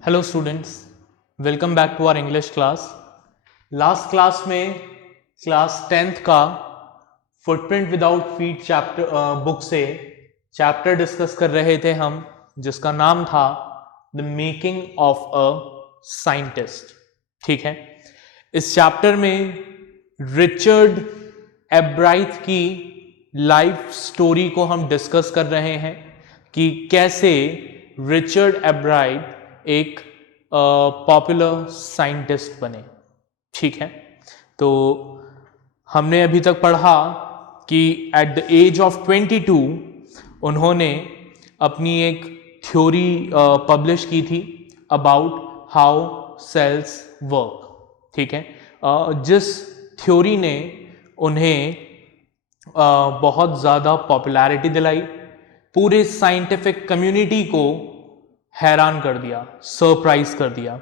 Hello students, welcome back to our English class. Last class में class 10th का footprint without feet chapter book से chapter discuss कर रहे थे हम, जिसका नाम था the making of a scientist. ठीक है, इस चैप्टर में रिचर्ड एब्राइथ की लाइफ स्टोरी को हम डिस्कस कर रहे हैं कि कैसे रिचर्ड एब्राइथ एक पॉपुलर साइंटिस्ट बने। ठीक है, तो हमने अभी तक पढ़ा कि एट द एज ऑफ 22 उन्होंने अपनी एक थ्योरी पब्लिश की थी अबाउट हाउ सेल्स वर्क। ठीक है, जिस थ्योरी ने उन्हें बहुत ज़्यादा पॉपुलैरिटी दिलाई, पूरे साइंटिफिक कम्युनिटी को हैरान कर दिया, सरप्राइज कर दिया।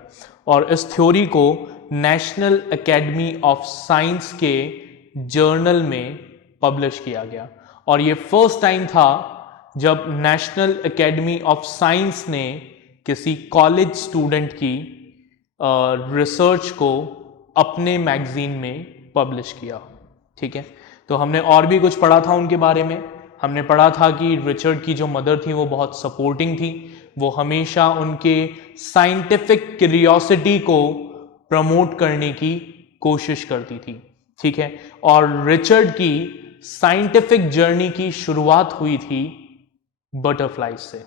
और इस थ्योरी को नेशनल एकेडमी ऑफ साइंस के जर्नल में पब्लिश किया गया। और ये फर्स्ट टाइम था जब नेशनल एकेडमी ऑफ साइंस ने किसी कॉलेज स्टूडेंट की रिसर्च को अपने मैगजीन में पब्लिश किया। ठीक है, तो हमने और भी कुछ पढ़ा था उनके बारे में। हमने पढ़ा था कि रिचर्ड की जो मदर थी वो बहुत सपोर्टिंग थी, वो हमेशा उनके साइंटिफिक क्यूरियोसिटी को प्रमोट करने की कोशिश करती थी। ठीक है, और रिचर्ड की साइंटिफिक जर्नी की शुरुआत हुई थी बटरफ्लाइज से।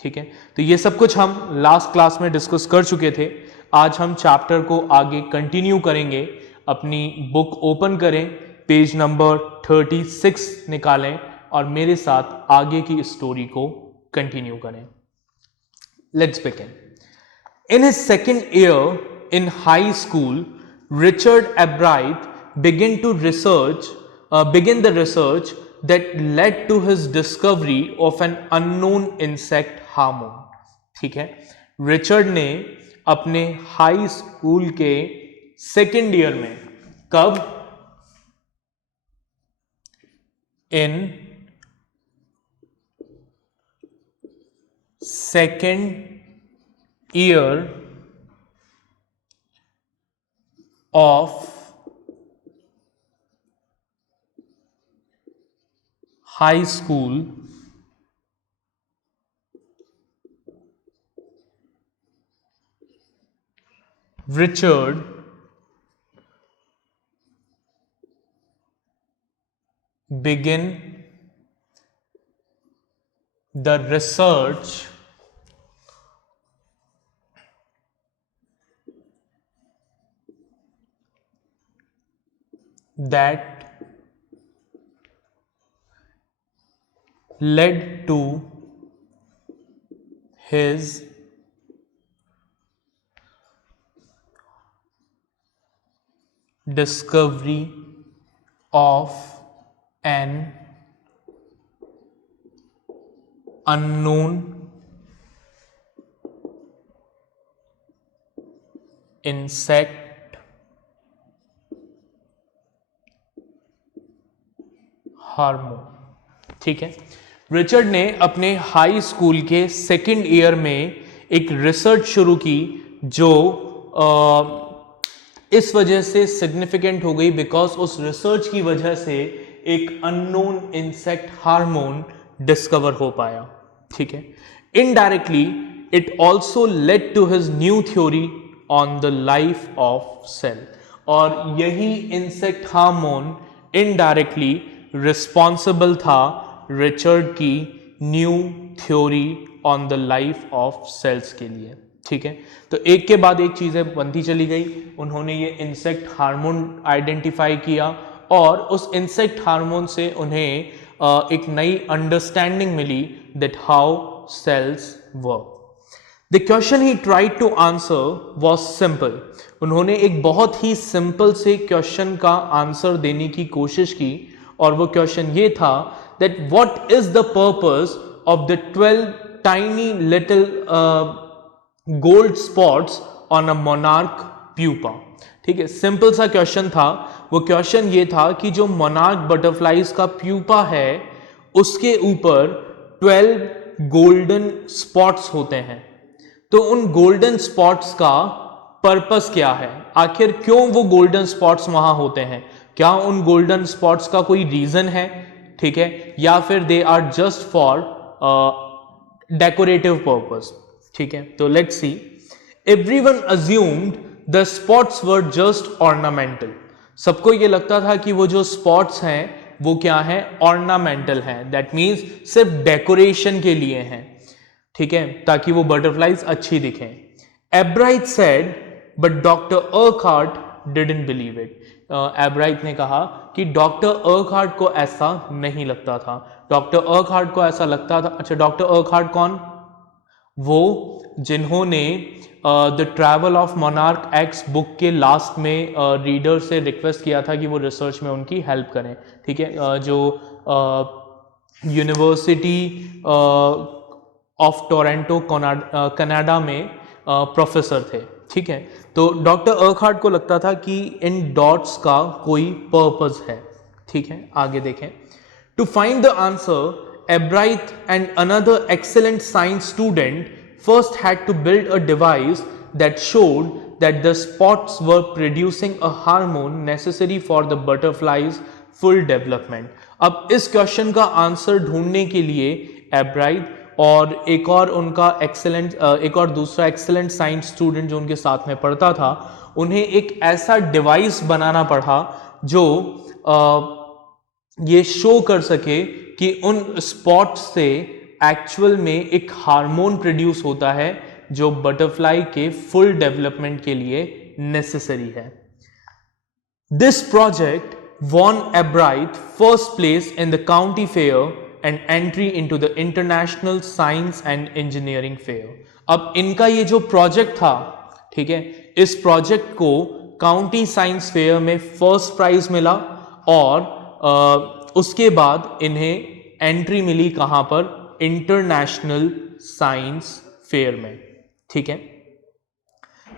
ठीक है, तो ये सब कुछ हम लास्ट क्लास में डिस्कस कर चुके थे। आज हम चैप्टर को आगे कंटिन्यू करेंगे। अपनी बुक ओपन करें, पेज नंबर 36 निकालें और मेरे साथ आगे की स्टोरी को कंटिन्यू करें। Let's begin. In his second year in high school, Richard Ebright began the research that led to his discovery of an unknown insect hormone. ठीक है, रिचर्ड ने अपने हाई स्कूल के सेकेंड ईयर में, कब? इन second year of high school, Richard began the research that led to his discovery of an unknown insect hormone. ठीक है, Richard ने अपने हाई स्कूल के सेकेंड ईयर में एक रिसर्च शुरू की जो इस वजह से सिग्निफिकेंट हो गई बिकॉज उस रिसर्च की वजह से एक अननोन इंसेक्ट हार्मोन डिस्कवर हो पाया। ठीक है, indirectly it also led to his new theory on the life of cell. और यही इंसेक्ट हार्मोन इनडायरेक्टली रिस्पॉन्सिबल था रिचर्ड की new theory on the life of cells के लिए। ठीक है, तो एक के बाद एक चीजें बनती चली गई। उन्होंने ये इंसेक्ट हार्मोन आइडेंटिफाई किया और उस इंसेक्ट हार्मोन से उन्हें एक नई अंडरस्टैंडिंग मिली that how cells work. The question he tried to answer was simple. उन्होंने एक बहुत ही सिंपल से क्वेश्चन का आंसर देने की कोशिश की और वो क्वेश्चन ये था that what is the purpose of the 12 tiny little gold spots on a monarch pupa. ठीक है, सिंपल सा क्वेश्चन था। वो क्वेश्चन ये था कि जो मोनार्क बटरफ्लाइज का प्यूपा है उसके ऊपर 12 गोल्डन स्पॉट्स होते हैं। तो उन गोल्डन स्पॉट्स का पर्पस क्या है, आखिर क्यों वो गोल्डन स्पॉट्स वहां होते हैं, क्या उन गोल्डन स्पॉट्स का कोई रीजन है, ठीक है, या फिर they are just for decorative purpose, ठीक है। तो let's see, everyone assumed the spots were just ornamental, सबको ये लगता था कि वो जो स्पॉट्स हैं वो क्या है, ऑर्नामेंटल हैं, दैट मीन्स सिर्फ डेकोरेशन के लिए हैं, ठीक है, ताकि वो बटरफ्लाईज अच्छी दिखें। Ebright said but doctor Urquhart didn't believe it, Ebright ने कहा कि डॉक्टर अर्कहार्ट को ऐसा नहीं लगता था, डॉक्टर अर्कहार्ट को ऐसा लगता था, अच्छा डॉक्टर अर्कहार्ट कौन, वो जिन्होंने the travel of monarch x book के लास्ट में रीडर से रिक्वेस्ट किया था कि वो रिसर्च में उनकी हेल्प करें, ठीक है, जो यूनिवर्सिटी ऑफ टोरंटो कनाडा में प्रोफेसर थे, ठीक है। तो डॉक्टर अर्कहार्ट को लगता था कि इन डॉट्स का कोई पर्पस है, ठीक है। आगे देखें, to find the answer Ebright and another excellent science student first had to build a device that showed that the spots were producing a hormone necessary for the butterfly's full development. अब इस question का answer ढूंढने के लिए एब्राइट और एक और उनका एक और दूसरा एक्सेलेंट साइंस स्टूडेंट जो उनके साथ में पढ़ता था, उन्हें एक ऐसा डिवाइस बनाना पड़ा जो ये शो कर सके कि उन स्पॉट्स से एक्चुअल में एक हार्मोन प्रोड्यूस होता है जो बटरफ्लाई के फुल डेवलपमेंट के लिए नेसेसरी है। This project won Ebright first place in the county fair and entry into the International Science and Engineering Fair. अब इनका ये जो प्रोजेक्ट था, ठीक है, इस प्रोजेक्ट को काउंटी साइंस फेयर में फर्स्ट प्राइज मिला और उसके बाद इन्हें एंट्री मिली कहां पर, इंटरनेशनल साइंस फेयर में, ठीक है।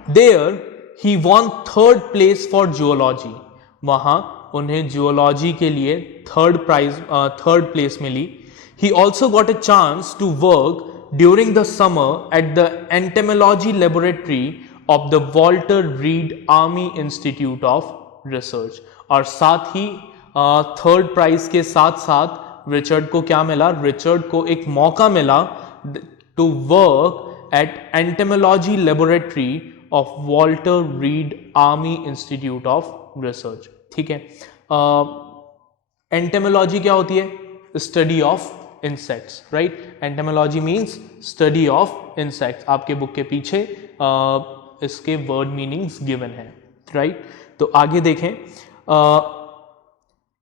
There he won third place for geology, वहां उन्हें जियोलॉजी के लिए थर्ड प्लेस मिली। He also got a chance to work during the summer at the entomology laboratory of the Walter Reed Army Institute of Research, और साथ ही third prize के साथ साथ रिचर्ड को क्या मिला, रिचर्ड को एक मौका मिला to work at entomology laboratory of Walter Reed Army Institute of research, ठीक है। एंटेमोलॉजी क्या होती है, study of insects, right, entomology means study of insects, आपके बुक के पीछे इसके वर्ड मीनिंग्स गिवन है, राइट। तो आगे देखें,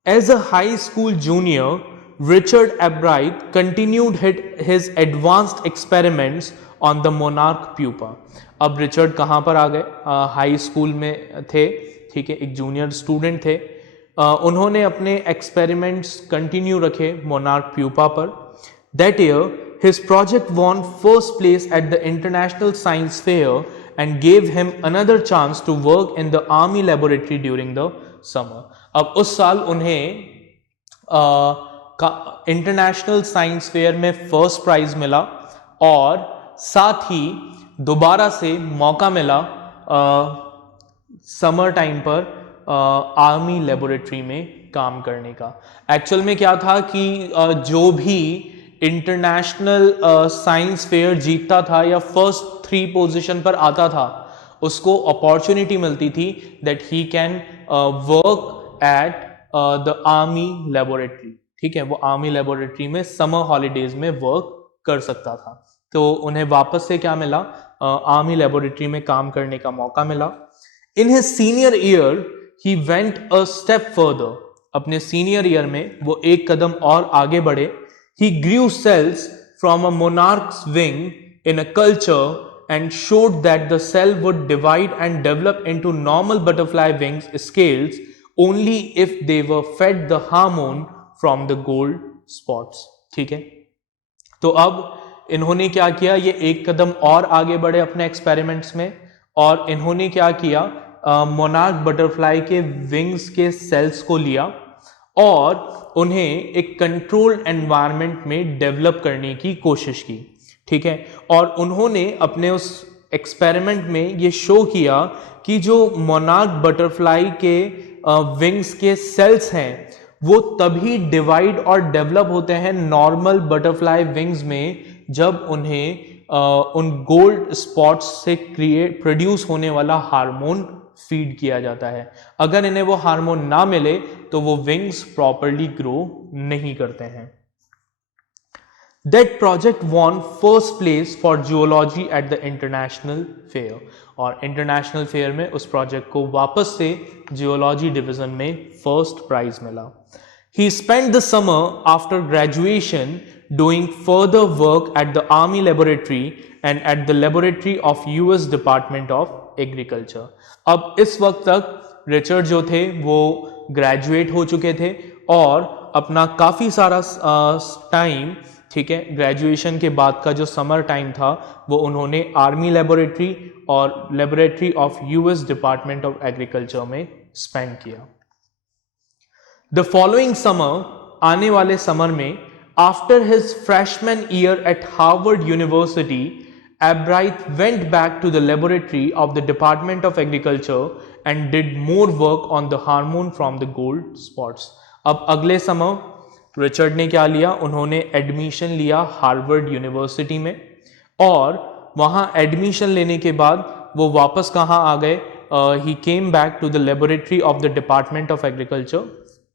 as a high school junior, Richard Ebright continued his advanced experiments on the monarch pupa. अब रिचर्ड कहाँ पर आ गए, हाई स्कूल में थे, ठीक है, एक जूनियर स्टूडेंट थे, उन्होंने अपने एक्सपेरिमेंट्स कंटिन्यू रखे मोनार्क प्यूपा पर। That year his project won first place at the international science fair and gave him another chance to work in the army laboratory during the summer. अब उस साल उन्हें international science fair में first prize मिला और साथ ही दोबारा से मौका मिला समर टाइम पर आर्मी लेबोरेटरी में काम करने का। एक्चुअल में क्या था कि जो भी इंटरनेशनल साइंस फेयर जीतता था या फर्स्ट 3 पोजीशन पर आता था, उसको अपॉर्चुनिटी मिलती थी that he can work at the army laboratory, ठीक है, वो आर्मी लेबोरेटरी में समर हॉलीडेज में वर्क कर सकता था। तो उन्हें वापस से क्या मिला, आर्मी लेबोरेटरी में काम करने का मौका मिला। In his senior year he went a step further, अपने सीनियर ईयर में वो एक कदम और आगे बढ़े। He grew cells from a monarch's wing in a culture and showed that the cell would divide and develop into normal butterfly wings scales only if they were fed the hormone from the gold spots, ठीक है। तो अब इन्होंने क्या किया, ये एक कदम और आगे बढ़े अपने एक्सपेरिमेंट्स में और इन्होंने क्या किया, मोनार्क बटरफ्लाई के विंग्स के सेल्स को लिया और उन्हें एक कंट्रोल्ड एनवायरनमेंट में डेवलप करने की कोशिश की, ठीक है। और उन्होंने अपने उस एक्सपेरिमेंट में ये शो किया कि जो मोनार्क बटरफ्लाई के विंग्स के सेल्स हैं वो तभी डिवाइड और डेवलप होते हैं नॉर्मल बटरफ्लाई विंग्स में जब उन्हें उन गोल्ड स्पॉट्स से प्रोड्यूस होने वाला हार्मोन फीड किया जाता है। अगर इन्हें वो हार्मोन ना मिले तो वो विंग्स प्रॉपरली ग्रो नहीं करते हैं। That project won first place for zoology at the international fair, और इंटरनेशनल फेयर में उस प्रोजेक्ट को वापस से जियोलॉजी डिवीजन में फर्स्ट प्राइज मिला। He spent the summer after graduation doing further work at the Army Laboratory and at the Laboratory of US Department of Agriculture। अब इस वक्त तक रिचर्ड जो थे वो ग्रेजुएट हो चुके थे और अपना काफ़ी सारा टाइम, ठीक है, ग्रेजुएशन के बाद का जो समर टाइम था वो उन्होंने आर्मी लेबोरेटरी और laboratory of US department of agriculture में स्पेंड किया। द फॉलोइंग समर, आने वाले समर में, after his freshman year eight Harvard university, Albright went back to the laboratory of the Department of Agriculture and did more work on the hormone from the gold spots। अब अगले समय Richard ने क्या लिया, उन्होंने admission लिया Harvard university में और वहाँ एडमिशन लेने के बाद वो वापस कहाँ आ गए, he came back to the laboratory of the department of agriculture,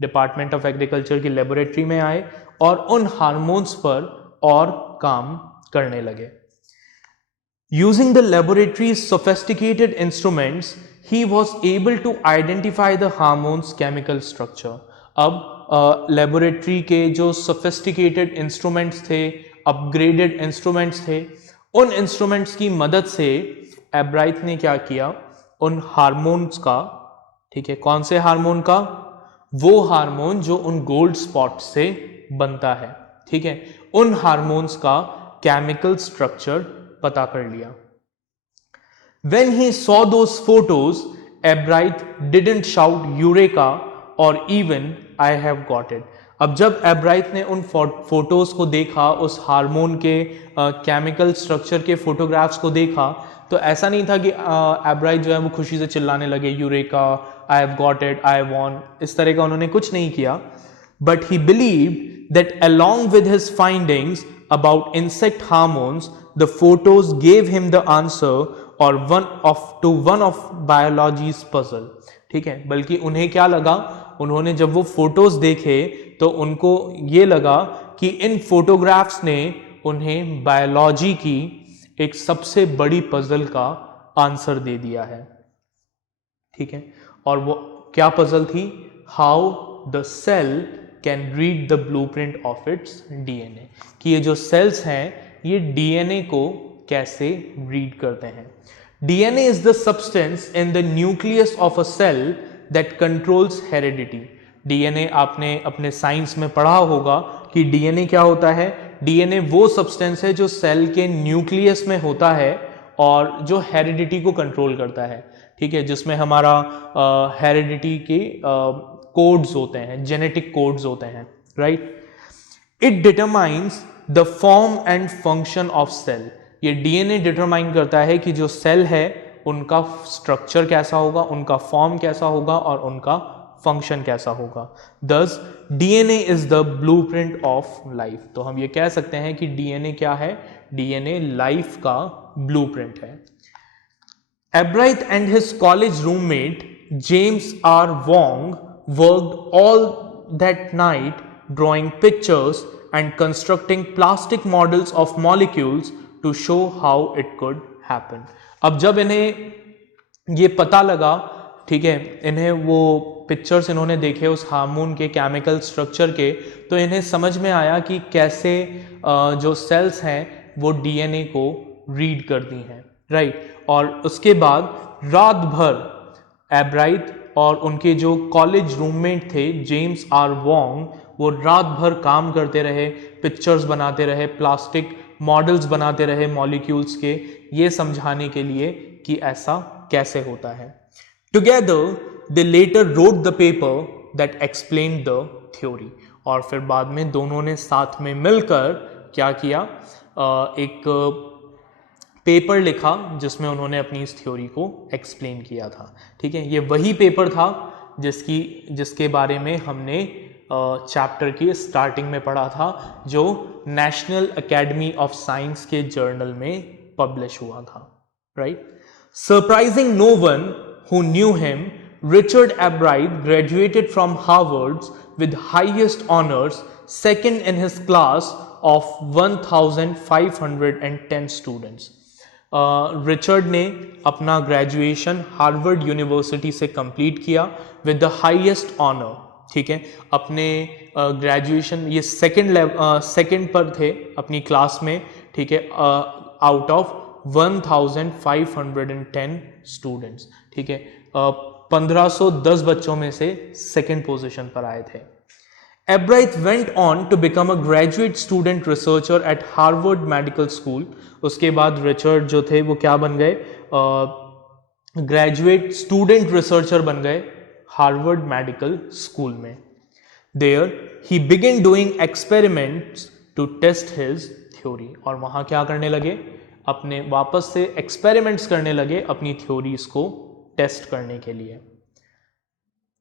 department of agriculture की लेबोरेटरी में आए और उन हार्मोन्स पर और काम करने लगे। Using the laboratory's sophisticated instruments, he was able to identify the hormones' chemical structure। अब लेबोरेटरी के जो sophisticated instruments थे, upgraded instruments थे, उन instruments की मदद से एब्राइथ ने क्या किया, उन हार्मोन्स का, ठीक है, कौन से हार्मोन का, वो हार्मोन जो उन गोल्ड स्पॉट से बनता है, ठीक है, उन हार्मोन्स का केमिकल स्ट्रक्चर पता कर लिया। When he saw those photos, Albright didn't shout Eureka or even I have got it। अब जब एब्राइथ ने उन फोटोज को देखा, उस हार्मोन के केमिकल स्ट्रक्चर के फोटोग्राफ्स को देखा, तो ऐसा नहीं था कि एब्राइथ जो है वो खुशी से चिल्लाने लगे eureka, I have got it, I won, इस तरह का उन्होंने कुछ नहीं किया। But he believed that along with his findings about insect hormones, the photos gave him the answer or one of biology's puzzle। ठीक है, बल्कि उन्हें क्या लगा, उन्होंने जब वो फोटोज देखे तो उनको ये लगा कि इन फोटोग्राफ्स ने उन्हें बायोलॉजी की एक सबसे बड़ी पजल का आंसर दे दिया है। ठीक है, और वो क्या पजल थी, how the cell can read the blueprint of its DNA, कि ये जो सेल्स हैं ये डीएनए को कैसे रीड करते हैं। DNA is the substance in the nucleus of a cell that controls heredity. DNA आपने अपने साइंस में पढ़ा होगा कि डीएनए क्या होता है। डीएनए वो सब्सटेंस है जो सेल के न्यूक्लियस में होता है और जो हेरिडिटी को कंट्रोल करता है। ठीक है, जिसमें हमारा हेरिडिटी के कोड्स होते हैं, जेनेटिक कोड्स होते हैं, right. It determines the form and function of cell. ये डीएनए डिटरमाइन करता है कि जो सेल है उनका स्ट्रक्चर कैसा होगा, उनका फॉर्म कैसा होगा और उनका फंक्शन कैसा होगा। दस DNA is the blueprint of life. तो हम ये कह सकते हैं कि डीएनए क्या है, डीएनए लाइफ का ब्लूप्रिंट है। Albright and his college roommate James R. Wong worked all that night drawing pictures and constructing plastic models of molecules to show how it could happen। अब जब इन्हें ये पता लगा, ठीक है, इन्हें वो पिक्चर्स इन्होंने देखे उस हार्मोन के केमिकल स्ट्रक्चर के, तो इन्हें समझ में आया कि कैसे जो सेल्स हैं वो डीएनए को रीड करती हैं, राइट। और उसके बाद रात भर एब्राइथ और उनके जो कॉलेज रूममेट थे जेम्स आर वोंग, वो रात भर काम करते रहे, पिक्चर्स बनाते रहे, प्लास्टिक मॉडल्स बनाते रहे मॉलिक्यूल्स के, ये समझाने के लिए कि ऐसा कैसे होता है। Together they letter wrote the paper that explained the theory. और फिर बाद में दोनों ने साथ में मिलकर क्या किया, एक पेपर लिखा जिसमें उन्होंने अपनी इस थ्योरी को एक्सप्लेन किया था। ठीक है, ये वही पेपर था जिसके बारे में हमने चैप्टर की स्टार्टिंग में पढ़ा था, जो नेशनल एकेडमी ऑफ साइंस के जर्नल में पब्लिश हुआ था। Right, surprising no one who knew him, Richard Albright graduated from Harvard with highest honors, second in his class of 1510 students. Richard ने अपना ग्रेजुएशन हार्वर्ड यूनिवर्सिटी से complete किया with the highest honour. ठीक है, अपने graduation ये second पर थे अपनी क्लास में। ठीक है, आउट ऑफ 1510 स्टूडेंट्स। ठीक है, 1510 बच्चों में से सेकंड पोजीशन पर आए थे। Albright went on to become a graduate student researcher at Harvard Medical School. उसके बाद रिचर्ड जो थे वो क्या बन गए, ग्रेजुएट स्टूडेंट रिसर्चर बन गए हार्वर्ड मेडिकल स्कूल में। There he began doing experiments to test his theory. और वहां क्या करने लगे, अपने वापस से एक्सपेरिमेंट्स करने लगे अपनी थ्योरीज को टेस्ट करने के लिए।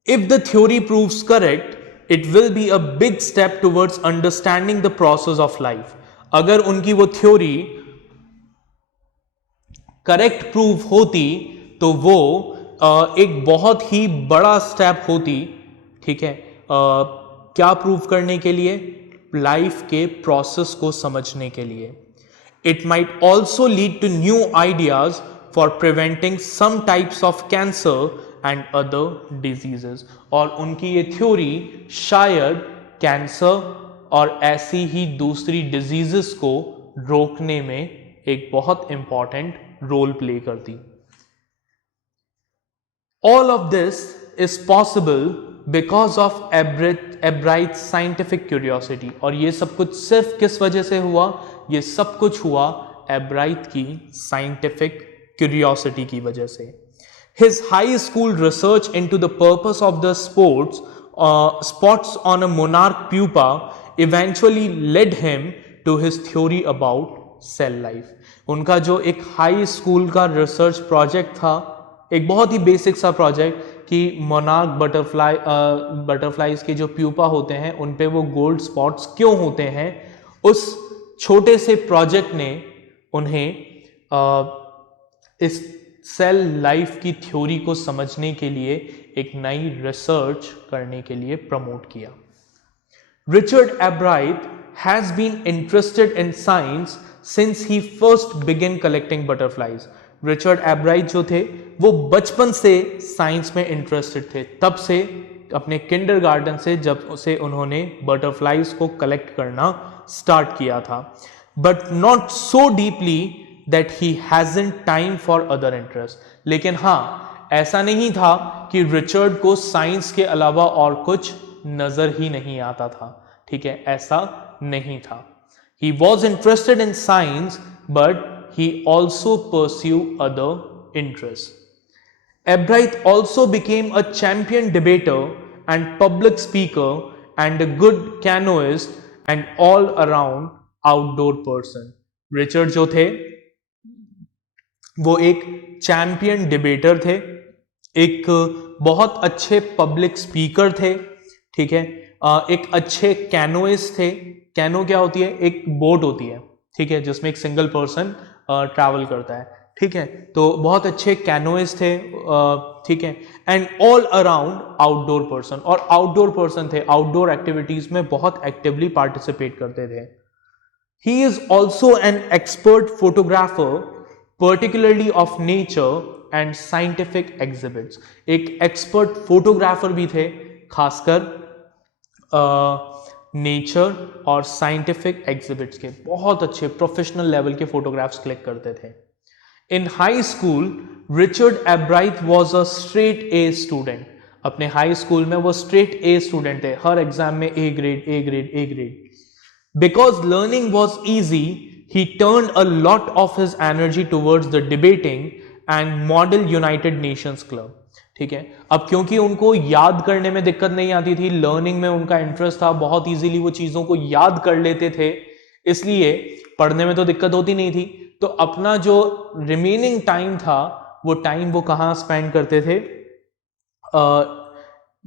If the theory proves correct, it will be a big step towards understanding the process of life. अगर उनकी वो थ्योरी करेक्ट प्रूव होती तो वो एक बहुत ही बड़ा स्टेप होती। ठीक है, क्या प्रूव करने के लिए, लाइफ के प्रोसेस को समझने के लिए। It might also lead to new ideas for preventing some types of cancer and other diseases. और उनकी ये थ्योरी शायद कैंसर और ऐसी ही दूसरी डिजीजेस को रोकने में एक बहुत इंपॉर्टेंट रोल प्ले करती। All of this is possible because of एब्राइट scientific curiosity. और ये सब कुछ सिर्फ किस वजह से हुआ, ये सब कुछ हुआ एब्राइट की साइंटिफिक क्यूरियोसिटी की वजह से। His high school research into the purpose of the spots on a monarch pupa eventually led him to his theory about cell life. उनका जो एक हाई स्कूल का रिसर्च प्रोजेक्ट था, एक बहुत ही बेसिक सा प्रोजेक्ट कि मोनार्क बटरफ्लाइज के जो प्यूपा होते हैं उन पे वो गोल्ड स्पॉट्स क्यों होते हैं, उस छोटे से प्रोजेक्ट ने उन्हें इस सेल लाइफ की थ्योरी को समझने के लिए एक नई रिसर्च करने के लिए प्रमोट किया। Richard Ebright has been interested in science since he first begin collecting butterflies. Richard Ebright जो थे वो बचपन से साइंस में इंटरेस्टेड थे, तब से अपने किंडरगार्टन से जब से उन्होंने बटरफ्लाइज को कलेक्ट करना स्टार्ट किया था। But not so deeply that he hasn't time for other interests. लेकिन हाँ, ऐसा नहीं था कि रिचर्ड को साइंस के अलावा और कुछ नजर ही नहीं आता था। ठीक है, ऐसा नहीं था। He was interested in science, but he also pursued other interests. Albright also became a champion debater and public speaker and a good canoeist and all around outdoor person. Richard जो थे वो एक चैंपियन डिबेटर थे, एक बहुत अच्छे public speaker थे। ठीक है, एक अच्छे कैनोइस्ट थे। कैनो क्या होती है, एक बोट होती है, ठीक है, जिसमें एक सिंगल पर्सन ट्रैवल करता है। ठीक है, तो बहुत अच्छे कैनोइस्ट थे। ठीक है, and all around outdoor person, और आउटडोर पर्सन थे, आउटडोर एक्टिविटीज में बहुत एक्टिवली पार्टिसिपेट करते थे। He is also an expert photographer, particularly of nature and scientific exhibits. एक एक्सपर्ट फोटोग्राफर भी थे, खासकर नेचर और साइंटिफिक एग्जिबिट्स के बहुत अच्छे प्रोफेशनल लेवल के फोटोग्राफ्स क्लिक करते थे। इन high school Richard एब्राइट was a straight a student. अपने हाई स्कूल में वो स्ट्रेट ए स्टूडेंट थे, हर एग्जाम में A grade A grade A grade. Because learning was easy, he turned a lot of his energy towards the debating and model United Nations Club. ठीक है, अब क्योंकि उनको याद करने में दिक्कत नहीं आती थी, लर्निंग में उनका इंटरेस्ट था, बहुत इजीली वो चीजों को याद कर लेते थे, इसलिए पढ़ने में तो दिक्कत होती नहीं थी, तो अपना जो रिमेनिंग टाइम था वो टाइम वो कहाँ स्पेंड करते थे,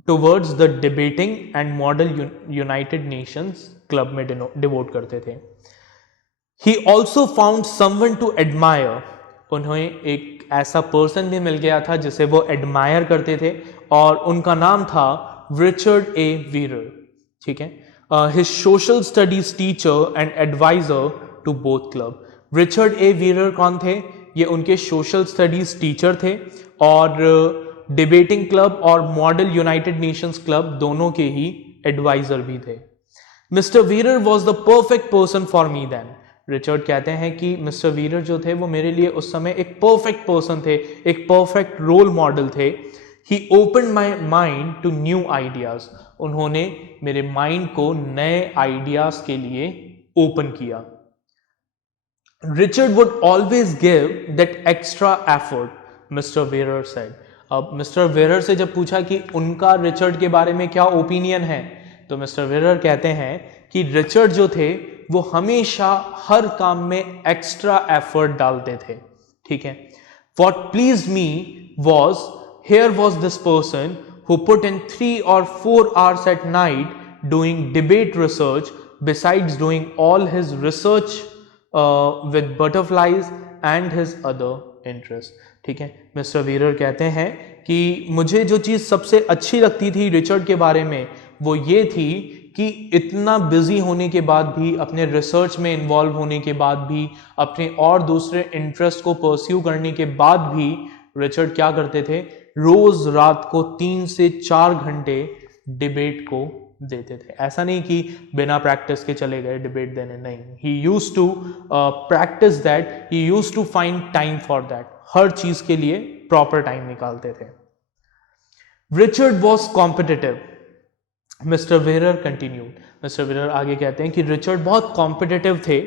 towards the debating and model United Nations club में डिवोट करते थे। He also found someone to admire, उन्हें एक ऐसा पर्सन भी मिल गया था जिसे वो एडमायर करते थे, और उनका नाम था रिचर्ड ए वीरर। ठीक है, his social studies teacher and advisor to both club. Richard A Weirer कौन थे? ये उनके सोशल स्टडीज टीचर थे और डिबेटिंग क्लब और मॉडल यूनाइटेड नेशंस क्लब दोनों के ही एडवाइजर भी थे। Mister Weirer was the perfect person for me then. Richard कहते हैं कि मिस्टर वीरर जो थे वो मेरे लिए उस समय एक परफेक्ट पर्सन थे, एक परफेक्ट रोल मॉडल थे। He open my mind to new ideas, उन्होंने मेरे माइंड को नए आइडियाज के लिए ओपन किया। Richard would always give that extra effort, Mr. Weir said. अब मिस्टर वेरर से जब पूछा कि उनका रिचर्ड के बारे में क्या ओपिनियन है, तो मिस्टर वेरर कहते हैं कि रिचर्ड जो थे वो हमेशा हर काम में एक्स्ट्रा एफर्ट डालते थे। ठीक है, What pleased me was, here was this person who put in 3 or 4 hours at night doing debate research besides doing all his research with butterflies and his other interests. ठीक है, mister वीरर कहते हैं कि मुझे जो चीज़ सबसे अच्छी लगती थी रिचर्ड के बारे में वो ये थी कि इतना बिजी होने के बाद भी, अपने रिसर्च में इन्वॉल्व होने के बाद भी, अपने और दूसरे इंटरेस्ट को परस्यू करने के बाद भी रिचर्ड क्या करते थे, रोज रात को 3 से 4 घंटे डिबेट को देते थे। ऐसा नहीं कि बिना प्रैक्टिस के चले गए डिबेट देने, नहीं, he use to practice that, he use to find time for that, हर चीज के लिए प्रॉपर टाइम निकालते थे। Richard was competitive, Mister Weirer continued. Mister Weirer आगे कहते हैं कि रिचर्ड बहुत कॉम्पिटिटिव थे,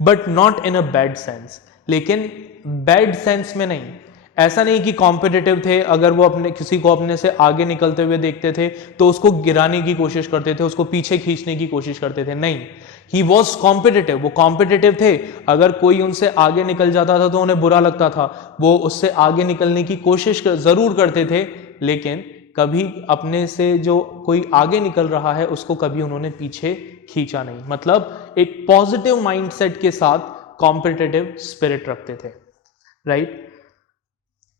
but not in a bad sense, लेकिन बैड सेंस में नहीं। ऐसा नहीं कि कॉम्पिटिटिव थे, अगर वो अपने किसी को अपने से आगे निकलते हुए देखते थे तो उसको गिराने की कोशिश करते थे, उसको पीछे खींचने की कोशिश करते थे, नहीं। ही वॉज कॉम्पिटिटिव, वो कॉम्पिटिटिव थे। अगर कोई उनसे आगे निकल जाता था तो उन्हें बुरा लगता था, वो उससे आगे निकलने की कोशिश जरूर करते थे, लेकिन कभी अपने से जो कोई आगे निकल रहा है उसको कभी उन्होंने पीछे खींचा नहीं। मतलब एक पॉजिटिव माइंडसेट के साथ कॉम्पिटिटिव स्पिरिट रखते थे, right.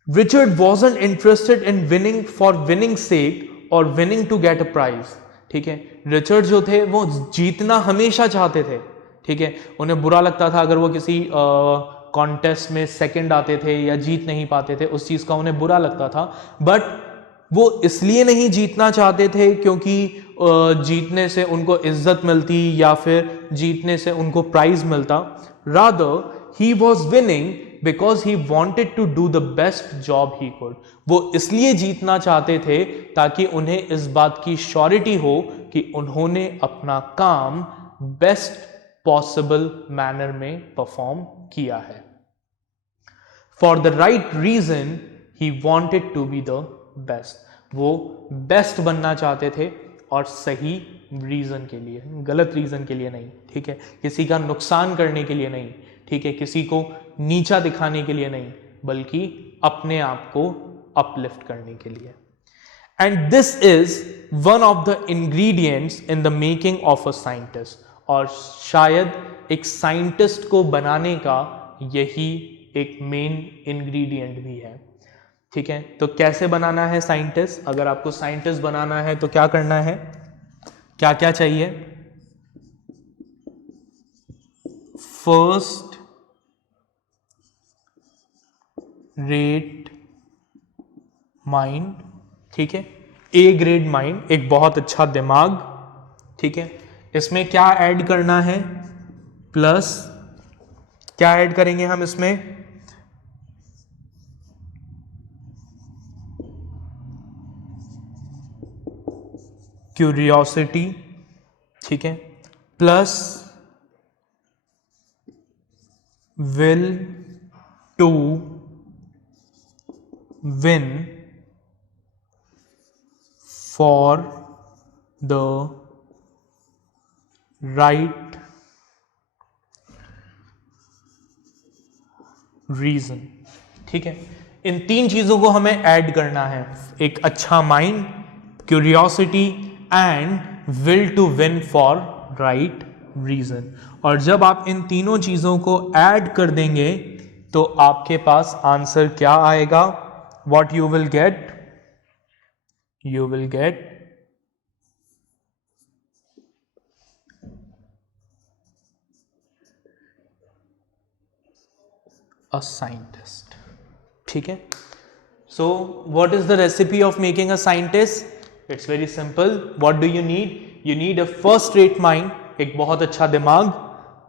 Richard wasn't interested in winning for winning sake or winning to get a prize. ठीक है, रिचर्ड जो थे वो जीतना हमेशा चाहते थे। ठीक है, उन्हें बुरा लगता था अगर वो किसी कॉन्टेस्ट में सेकंड आते थे या जीत नहीं पाते थे, उस चीज का उन्हें बुरा लगता था। बट वो इसलिए नहीं जीतना चाहते थे क्योंकि जीतने से उनको इज्जत मिलती या फिर जीतने से उनको प्राइज मिलता। Rather he was winning because he wanted to do the best job he could. वो इसलिए जीतना चाहते थे ताकि उन्हें इस बात की श्योरिटी हो कि उन्होंने अपना काम बेस्ट पॉसिबल मैनर में परफॉर्म किया है। For the right reason he wanted to be the best. वो बेस्ट बनना चाहते थे और सही रीजन के लिए, गलत रीजन के लिए नहीं। ठीक है, किसी का नुकसान करने के लिए नहीं, ठीक है, किसी को नीचा दिखाने के लिए नहीं, बल्कि अपने आप को अपलिफ्ट करने के लिए। And this is one of the ingredients in the making of a scientist. और शायद एक साइंटिस्ट को बनाने का यही एक मेन इंग्रेडिएंट भी है। ठीक है, तो कैसे बनाना है साइंटिस्ट? अगर आपको साइंटिस्ट बनाना है तो क्या करना है, क्या क्या चाहिए? First rate mind. ठीक है, ए ग्रेड माइंड, एक बहुत अच्छा दिमाग। ठीक है, इसमें क्या ऐड करना है? प्लस क्या ऐड करेंगे हम इसमें? क्यूरियोसिटी। ठीक है, plus will to win for the right reason. ठीक है, इन 3 चीजों को हमें ऐड करना है, एक अच्छा mind, curiosity and will to win for right reason. और जब आप इन तीनों चीजों को ऐड कर देंगे तो आपके पास आंसर क्या आएगा? What you will get? You will get a scientist. ठीक है, so what is the recipe of making a scientist? It's very simple. What do you need? You need a first rate mind, एक बहुत अच्छा दिमाग,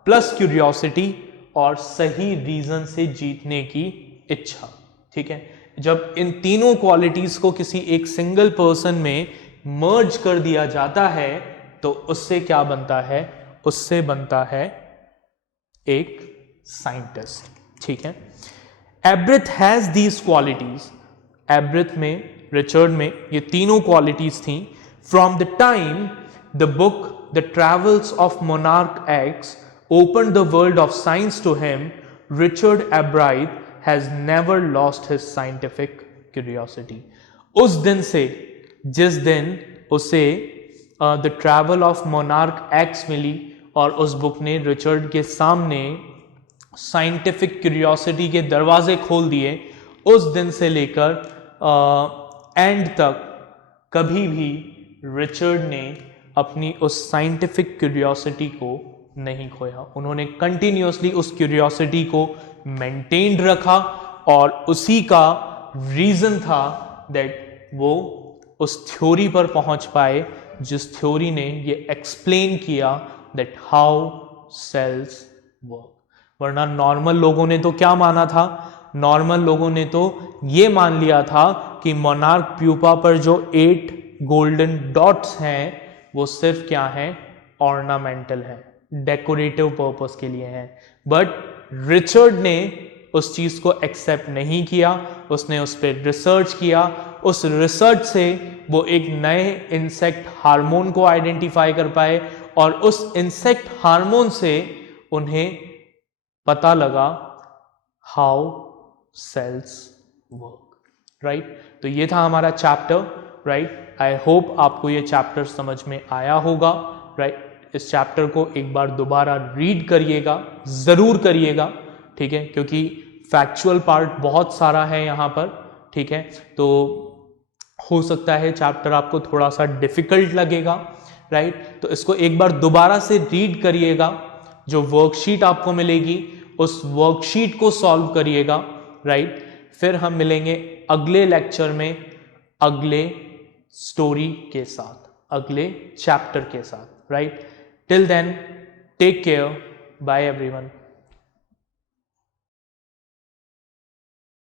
plus curiosity और सही reason से जीतने की इच्छा। ठीक है, जब इन तीनों क्वालिटीज को किसी एक सिंगल पर्सन में मर्ज कर दिया जाता है तो उससे क्या बनता है? उससे बनता है एक साइंटिस्ट। ठीक है, Ebright has these qualities. Ebright में, रिचर्ड में ये तीनों क्वालिटीज थी। From the time the book the travels of monarch X open the world of science to him, Richard Ebright has never lost his scientific curiosity. उस दिन से, जिस दिन उसे the travel of monarch X मिली और उस बुक ने रिचर्ड के सामने साइंटिफिक क्यूरियोसिटी के दरवाजे खोल दिए, उस दिन से लेकर एंड तक कभी भी रिचर्ड ने अपनी उस साइंटिफिक क्यूरियोसिटी को नहीं खोया। उन्होंने कंटिन्यूअसली उस क्यूरियोसिटी को मेंटेन्ड रखा और उसी का रीजन था दैट वो उस थ्योरी पर पहुंच पाए जिस थ्योरी ने ये एक्सप्लेन किया दैट हाउ सेल्स वर्क। वरना नॉर्मल लोगों ने तो क्या माना था? नॉर्मल लोगों ने तो ये मान लिया था कि मोनार्क प्यूपा पर जो 8 गोल्डन डॉट्स हैं वो सिर्फ क्या है? ऑर्नामेंटल है, डेकोरेटिव पर्पस के लिए है। बट रिचर्ड ने उस चीज को एक्सेप्ट नहीं किया, उसने उस पर रिसर्च किया। उस रिसर्च से वो एक नए इंसेक्ट हार्मोन को आइडेंटिफाई कर पाए और उस इंसेक्ट हार्मोन से उन्हें पता लगा हाउ सेल्स वर्क। राइट, तो ये था हमारा चैप्टर। राइट, आई होप आपको ये चैप्टर समझ में आया होगा। राइट, इस चैप्टर को एक बार दोबारा रीड करिएगा, जरूर करिएगा। ठीक है, क्योंकि फैक्चुअल पार्ट बहुत सारा है यहाँ पर। ठीक है, तो हो सकता है चैप्टर आपको थोड़ा सा डिफिकल्ट लगेगा। राइट, तो इसको एक बार दोबारा से रीड करिएगा। जो वर्कशीट आपको मिलेगी उस वर्कशीट को सॉल्व करिएगा। राइट, फिर हम मिलेंगे अगले लेक्चर में अगले स्टोरी के साथ, अगले चैप्टर के साथ। Right, till then take care, bye everyone.